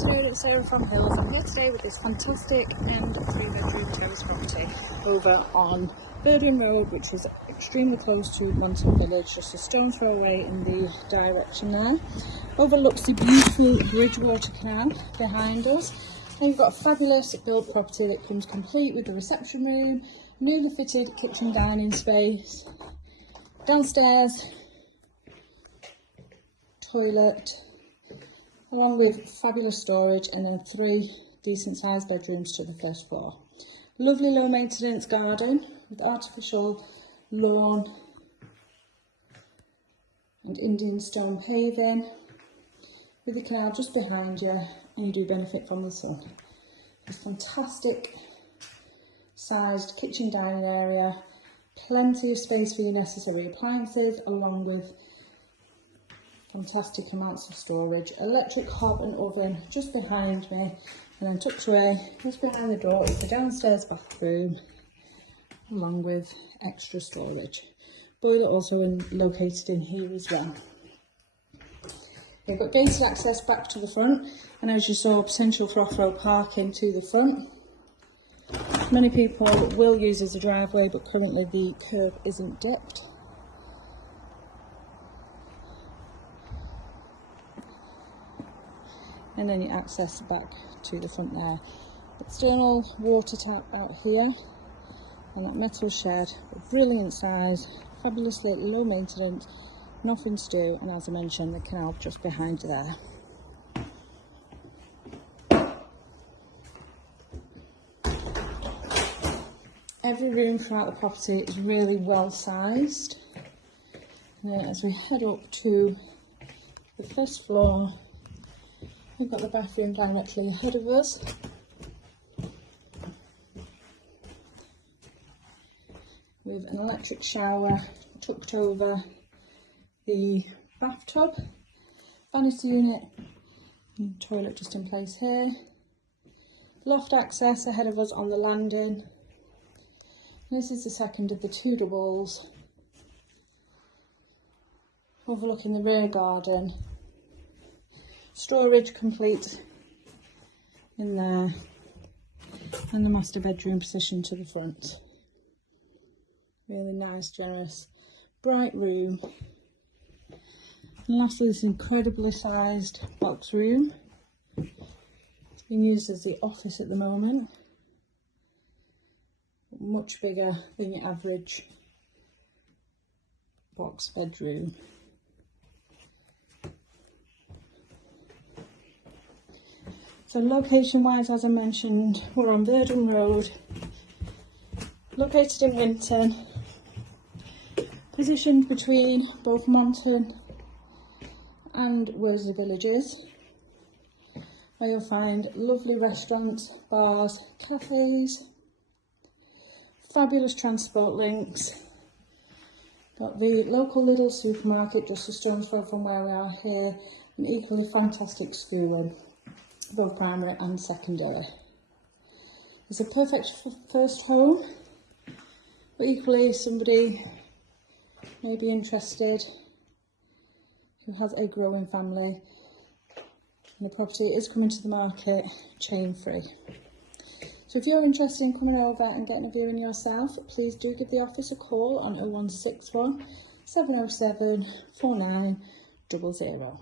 afternoon, it's Sarah from Hills. I'm here today with this fantastic M3 bedroom terrace property over on Verdun Road, which is extremely close to Monton Village, just a stone's throw away in the direction there. Overlooks the beautiful Bridgewater Canal behind us. And you've got a fabulous built property that comes complete with the reception room, newly fitted kitchen dining space, downstairs toilet, along with fabulous storage, and then 3 decent sized bedrooms to the first floor. Lovely low maintenance garden with artificial lawn and Indian stone paving, with the canal just behind you, and you do benefit from the sun. This fantastic sized kitchen dining area, plenty of space for your necessary appliances, along with fantastic amounts of storage. Electric hob and oven just behind me, and then tucked away just behind the door is the downstairs bathroom, along with extra storage. Boiler also located in here as well. You've got gated access back to the front, and as you saw, potential for off-road parking to the front. Many people will use as a driveway, but currently the curb isn't dipped. And then you access back to the front there. External water tap out here, and that metal shed, a brilliant size, fabulously low maintenance, nothing to do, and as I mentioned, the canal just behind you there. Every room throughout the property is really well sized. As we head up to the first floor, we've got the bathroom directly ahead of us. With an electric shower tucked over the bathtub, vanity unit, and toilet just in place here. Loft access ahead of us on the landing. This is the second of the 2 doubles, overlooking the rear garden. Storage complete in there, and the master bedroom positioned to the front. Really nice, generous, bright room. And lastly, this incredibly sized box room. It's being used as the office at the moment. Much bigger than your average box bedroom. So location wise, as I mentioned, we're on Verdun Road, located in Monton, positioned between both Monton and Worsley Villages, where you'll find lovely restaurants, bars, cafes, fabulous transport links. Got the local little supermarket just a stone's throw from where we are here, and equally fantastic schooling, both primary and secondary. It's a perfect first home, but equally somebody may be interested who has a growing family, and the property is coming to the market chain free. So if you're interested in coming over and getting a viewing yourself, please do give the office a call on 0161 707 4900.